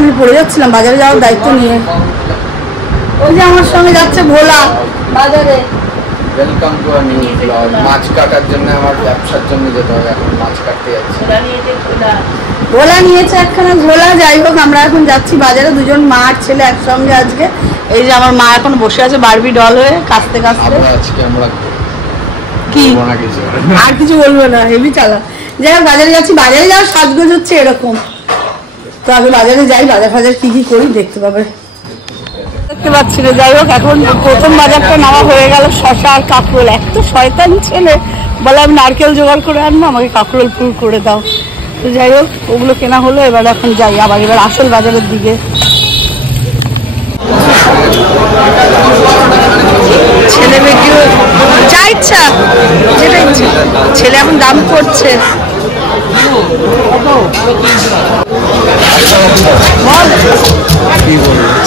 আমি পড়ে যাচ্ছিলাম বাজারে যাওয়ার দায়িত্ব নিয়ে। ওই যে আমার সঙ্গে যাচ্ছে ভোলা বাজারে। Welcome to a new blog. মাছ কাটার জন্য আমার ব্যবসার জন্য যেতে হবে, এখন মাছ কাটতে যাচ্ছি। ভোলা নিয়েছে একখানা ঝোলা। যাই হোক আমরা এখন যাচ্ছি বাজারে, দুজন মা আর ছেলে একসঙ্গে আজকে। এই যে আমার মা এখন বসে আছে বারবি ডল হয়ে কাঁচতে কাঁচতে। আজকে আমরা কি আর কিছু বলবো না, হেভি চালা। যাই হোক বাজারে যাচ্ছি, বাজারে যাওয়ার সাজগোজ হচ্ছে এরকম। তো আগে বাজারে যাই, বাজার ফাজার কি কি করি দেখতে পাবে, দেখতে পাচ্ছি না। যাই হোক এখন প্রথম বাজারটা নেওয়া হয়ে গেল, শশা আর কাঁকরোল। এত শয়তান ছেলে বলে আমি নারকেল জোগাড় করে আনবো, আমাকে কাঁকরোল পুর করে দাও। তো যাই হোক ওগুলো কেনা হলো, এবার এখন যাই আবার এবার আসল বাজারের দিকে। ছেলে বেটিও যা ইচ্ছা যেটা ইচ্ছা, ছেলে এখন দাম করছে।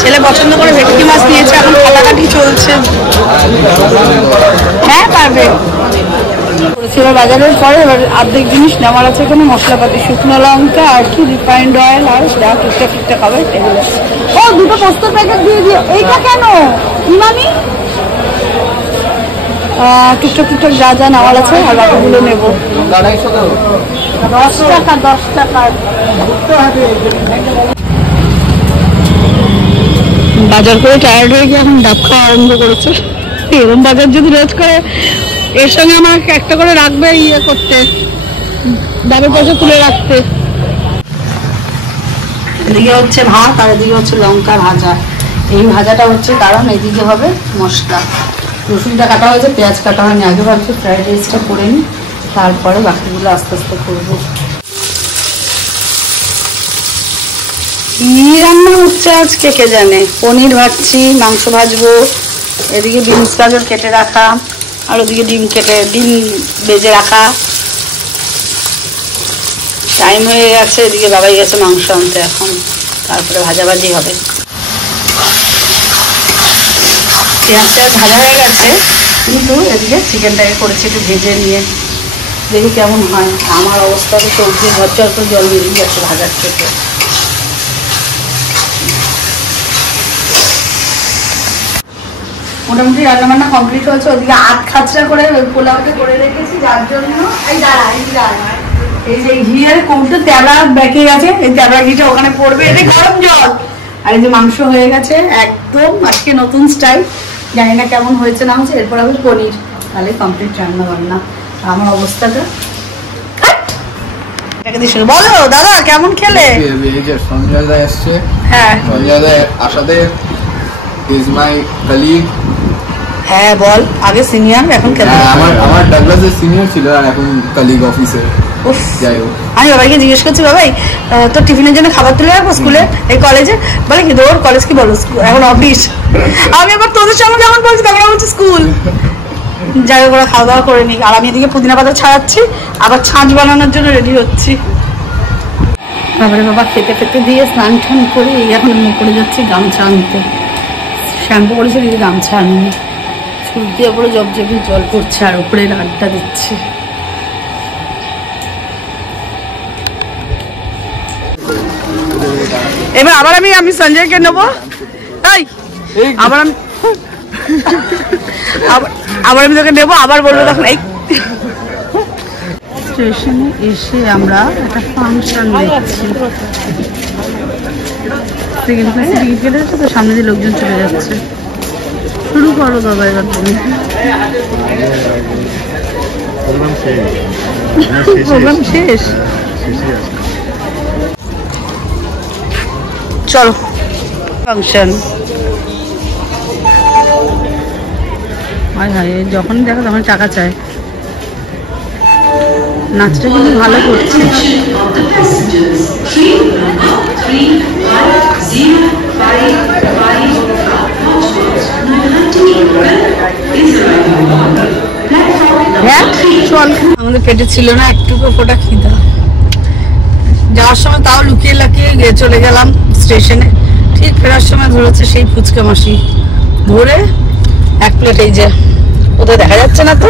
ছেলে পছন্দ করে ভেটকি মাছ নিয়েছে, এখন কাটাকাটি চলছে। হ্যাঁ পারবে। এবার বাজারের পরে এবার অর্ধেক জিনিস নেওয়ার আছে, এখানে মশলাপাতি, শুকনো লঙ্কা আর কি রিফাইন্ড অয়েল আর যা টুকটাক টুকটাক হবে এগুলো। ও দুটো পোস্ত প্যাকেট দিয়ে দিও। এইটা কেন ইমামি? টুকটাক টুকটাক যা যা নেওয়ার আছে আর বাকিগুলো নেবো। 10 টাকা 10 টাকা। বাজার করে টায়ার্ড হয়ে গিয়ে এখন ডাব খাওয়া আরম্ভ করেছে। এরকম বাজার যদি রোজ করে, এর সঙ্গে আমার একটা করে রাখবে ইয়ে করতে, ডাবের পয়সা তুলে রাখতে। এদিকে হচ্ছে ভাত আর এদিকে হচ্ছে লঙ্কা ভাজা। এই ভাজাটা হচ্ছে কারণ এদিকে হবে মশলা। রসুনটা কাটা হয়েছে, পেঁয়াজ কাটা হয়নি। আগে ভাবছি ফ্রাইড রাইসটা করে নিই, তারপরে বাকিগুলো আস্তে আস্তে করবো। কি রান্না হচ্ছে আজকে কে জানে। পনির ভাজছি, মাংস ভাজবো, এদিকে বিনস গাজর কেটে রাখা, আর ওদিকে ডিম ভেজে রাখা। টাইম হয়ে গেছে, এদিকে বাবাই গেছে মাংস আনতে, এখন তারপরে ভাজাভাজি হবে। পেঁয়াজটা ভাজা হয়ে গেছে, কিন্তু এদিকে চিকেনটাকে করেছি একটু ভেজে নিয়ে, দেখি কেমন হয়। আমার অবস্থা তো চলছে, ঝরঝর করে জল বেরিয়ে যাচ্ছে ভাজার থেকে। মোটামুটি রান্নাবান্না কমপ্লিট হয়েছে। ওদিকে আধ খাচরা করে পোলাওটা করে রেখেছি, যার জন্য এই যে ঘিয়ের কৌটো তেলা বেঁকে গেছে, এই তেলা ঘিটা ওখানে পড়বে, এটা গরম জল। আর এই যে মাংস হয়ে গেছে একদম আজকে নতুন স্টাইল, জানি না কেমন হয়েছে না হচ্ছে। এরপর হবে পনির, তাহলে কমপ্লিট রান্না বান্না। আমার অবস্থাটা বলো দাদা কেমন খেলে? সঞ্জয় দা এসছে। হ্যাঁ সঞ্জয় দা আসাতে ইজ মাই কলিগ। হ্যাঁ বল, আগে সিনিয়র এখন কেন? আমার ডাগলাসের সিনিয়র ছিল আর এখন কলিগ অফিসে। যাই হোক আমি বাবাইকে জিজ্ঞেস করছি, বাবাই তোর টিফিনের জন্য খাবার তুলে রাখবো স্কুলে, এই কলেজে? বলে কি তোর কলেজ কি বলো, এখন অফিস। আমি আবার তোদের সঙ্গে যেমন বলছি তখন বলছি স্কুল। যাই হোক ওরা খাওয়া দাওয়া করে নিই, আর আমি এদিকে পুদিনা পাতা ছাড়াচ্ছি, আবার ছাঁচ বানানোর জন্য রেডি হচ্ছি। তারপরে বাবা খেতে খেতে দিয়ে স্নান টান করে এখন আমি পড়ে যাচ্ছি গামছা আনতে। শ্যাম্পু করেছে, দিদি গামছা আননি, চুল দিয়ে পুরো জবজবি জল পড়ছে আর উপরে আড্ডা দিচ্ছে। এবার আবার আমি সঞ্জয়কে নেবো, তাই আবার আমি তোকে নেবো, আবার বলবো তখন। এই স্টেশনে এসে আমরা একটা ফাংশন দেখছি, টিকিট কেটে যাচ্ছে তো, সামনে দিয়ে লোকজন চলে যাচ্ছে। শুরু করো দাদা এবার তুমি। প্রোগ্রাম শেষ, চলো ফাংশন। হায় হায়, যখন দেখো তখন টাকা চায়। নাচটা কিন্তু ভালো করছে। হ্যাঁ চল, আমাদের পেটে ছিল না একটুকু ফোটা খিদা। যাওয়ার সময় তাও লুকিয়ে লাকিয়ে চলে গেলাম স্টেশনে, ঠিক ফেরার সময় ধরেছে সেই ফুচকা মাসি, ধরে এক প্লেট, এই যে কোথায় দেখা যাচ্ছে না তো,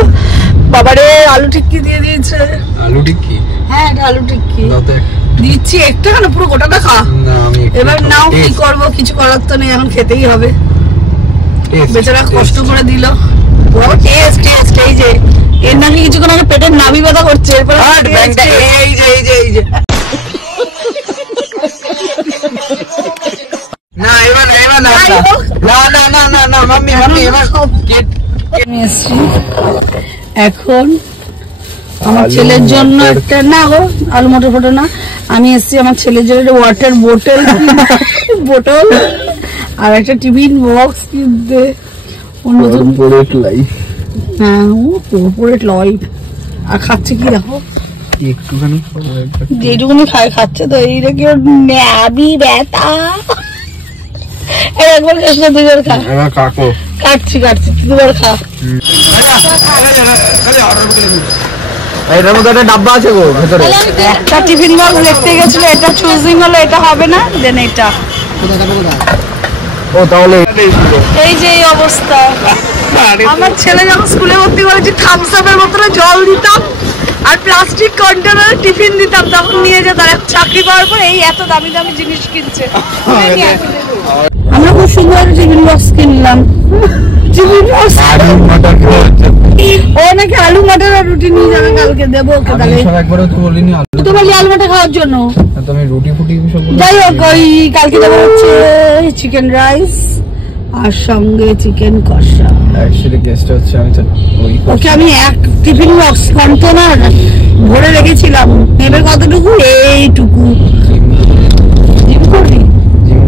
বাবারে আলু টিক্কি দিয়ে দিয়েছে। আলু টিক্কি? হ্যাঁ এটা আলু টিক্কি। দিচ্ছি একটা না, পুরো গোটাটা খা। এবার নাও, কি করবো, কিছু করার তো নেই, এখন খেতেই হবে। বেচারা কষ্ট করে দিল। পুরো টেস্ট টেস্ট। এই যে এর নাকি কিছুক্ষণ আগে পেটের নাভি ব্যথা করছে, এরপর এই যে না এবার না মাম্মি এবার এখন আমার ছেলের জন্য একটা, না গো আলু মটর ফোটো না, আমি এসছি আমার ছেলের জন্য একটা ওয়াটার বোতল আর একটা টিফিন বক্স কিনতে। হ্যাঁ, কর্পোরেট লাইফ। আর খাচ্ছে কি দেখো, একটুখানি যেটুকুনি খাচ্ছে তো। এই দেখি নাভি ব্যথা। একবার খাস না, দুবার খা। কাটছি দুবার খা। এটার মধ্যে একটা ডাব্বা আছে গো ভেতরে। একটা টিফিন বক্স দেখতে গেছিল, এটা চুজিং হলো, এটা হবে না, দেন এটা। ও তাহলে এই যে এই অবস্থা। আমার ছেলে যখন স্কুলে ভর্তি করেছি, থামস আপের বোতলে জল দিতাম আর প্লাস্টিক কন্টেনারে টিফিন দিতাম, তখন নিয়ে যেত। আর চাকরি পাওয়ার পর এই এত দামি দামি জিনিস কিনছে। আমরা খুব সুন্দর টিফিন বক্স কিনলাম। টিফিন বক্স ও নাকি আলু মটর আর রুটি নিয়ে যাবে, কালকে দেবো ওকে। তাহলে একবারও তো বলিনি তো বলি আলু মটর খাওয়ার জন্য। তুমি রুটি ফুটি সব যাই হোক, ওই কালকে দেবো হচ্ছে চিকেন রাইস আর সঙ্গে চিকেন কষা। অ্যাকচুয়ালি গেস্টটা হচ্ছে আমি তো ওকে আমি এক টিফিন বক্স কন্টেনার ভরে রেখেছিলাম, নেবে কতটুকু, এইটুকু। জিম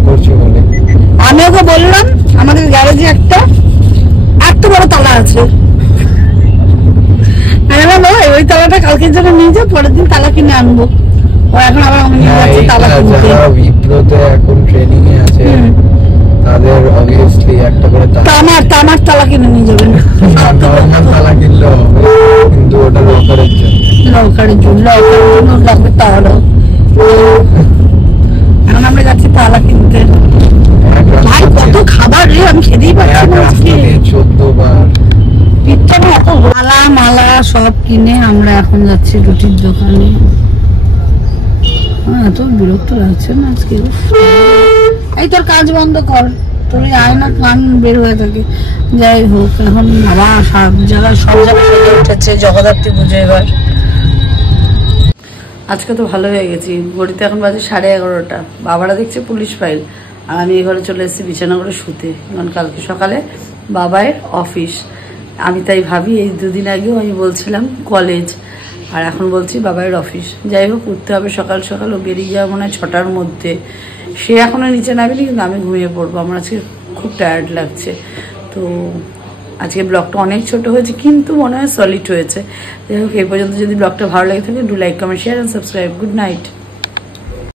করছি বলে আমি ওকে বললাম আমাদের গ্যারেজে একটা এত বড় তালা আছে, ওই তালাটা কালকের জন্য নিয়ে যা, পরের দিন তালা কিনে আনবো। ও এখন আবার আমি নিয়ে যাচ্ছি তালা কিনতে। উইপ্রোতে এখন ট্রেনিং এ আছে, তাদের অবভিয়াসলি একটা করে তামার তালা কিনে নিয়ে যাবেন। নরমাল তালা কিনলে হবে, কিন্তু ওটা লকারের জন্য লাগবে তাহলে। এখন আমরা যাচ্ছি তালা কিনতে। ভাই কত খাবার রে, আমি খেতেই পারছি না আজকে। 14 বার এত মালা সব কিনে আমরা এখন যাচ্ছি রুটির দোকানে। এত বিরক্ত লাগছে না আজকে। এই তোর কাজ বন্ধ কর, তোর আয়না কান বের হয়ে থাকে। যাই হোক, এখন আবার সব জায়গায় সেজে উঠেছে জগদ্ধাত্রী পুজো। এবার আজকে তো ভালো হয়ে গেছি, ঘড়িতে এখন বাজে 11:30। বাবারা দেখছে পুলিশ ফাইল, আর আমি এই ঘরে চলে এসেছি বিছানা করে শুতে। কারণ কালকে সকালে বাবায়ের অফিস। আমি তাই ভাবি, এই দুদিন আগেও আমি বলছিলাম কলেজ, আর এখন বলছি বাবায়ের অফিস। যাই হোক, উঠতে হবে সকাল সকাল। ও বেরিয়ে যাওয়া মনে হয় 6টার মধ্যে। সে এখনও নিচে নামেনি, কিন্তু আমি ঘুমিয়ে পড়বো। আমার আজকে খুব টায়ার্ড লাগছে। তো আজকে ব্লগটা অনেক ছোট হয়েছে, কিন্তু মনে হয় সলিড হয়েছে। যাই হোক, এই পর্যন্ত যদি ব্লগটা ভালো লেগে থাকে, do like, comment, share and subscribe. Good night.